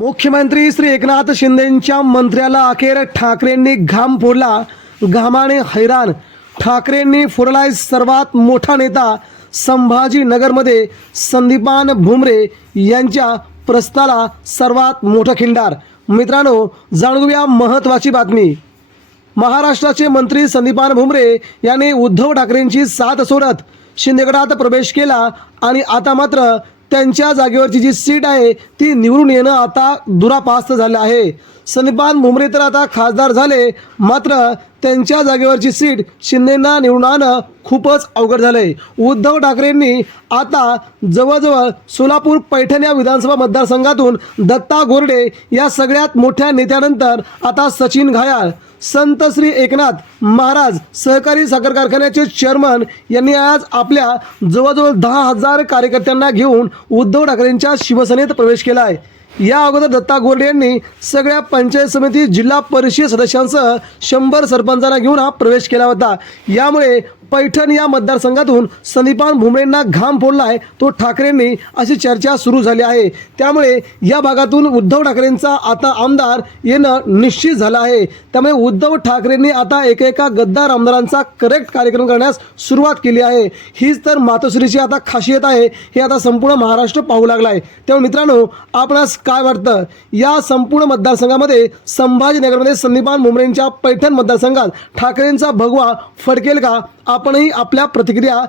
मुख्यमंत्री श्री एकनाथ शिंदेंच्या मंत्र्याला अखेर ठाकरेंनी घाम फोडला. घामाने हैराण. ठाकरेंनी फोडलाय सर्वात मोठा नेता संभाजीनगरमध्ये संदीपान भुमरे यांच्या प्रस्ताला सर्वात मोठं खिंडार. मित्रांनो जाणून घेऊया महत्त्वाची बातमी. महाराष्ट्राचे मंत्री संदीपान भुमरे यांनी उद्धव ठाकरेंची साथ सोडत शिंदेगडात प्रवेश केला आणि आता मात्र त्यांच्या जागेवरची जी सीट आहे ती निवडून येणं आता दुरापास्त झालं आहे. सनिपान भुमरे तर आता खासदार झाले मात्र त्यांच्या जागेवरची सीट शिंदेंना निवडून आणणं खूपच अवघड झालंय. उद्धव ठाकरेंनी आता जवळजवळ सोलापूर पैठण या विधानसभा मतदारसंघातून दत्ता गोरडे या सगळ्यात मोठ्या नेत्यानंतर आता सचिन घायाळ संत श्री एकनाथ महाराज सहकारी साखर कारखान्याचे चेअरमन यांनी आज आपल्या जवळजवळ दहा हजार कार्यकर्त्यांना घेऊन उद्धव ठाकरेंच्या शिवसेनेत प्रवेश केला आहे या अगोदर दत्ता गोरडे यांनी सगळ्या पंचायत समिती जिल्हा परिषद सदस्यांसह शंभर सरपंचांना घेऊन हा प्रवेश केला होता. यामुळे पैठण या मतदारसंघातून सनिपान भुमरेंना घाम फोडलाय तो ठाकरेंनी अशी चर्चा सुरू झाली आहे. त्यामुळे या भागातून उद्धव ठाकरेंचा आता आमदार येणं निश्चित झालं आहे. त्यामुळे उद्धव ठाकरेंनी आता एकेका गद्दार आमदारांचा करेक्ट कार्यक्रम करण्यास सुरुवात केली आहे. हीच तर मातोश्रीची आता खासियत आहे. हे आता संपूर्ण महाराष्ट्र पाहू लागला आहे त्यामुळे मित्रांनो आपणास काय वाटतं? या संपूर्ण मतदारसंघामध्ये संभाजीनगरमध्ये संदीपान भुमरेंच्या पैठण मतदारसंघात ठाकरेंचा भगवा फडकेल का? आपणही आपल्या प्रतिक्रिया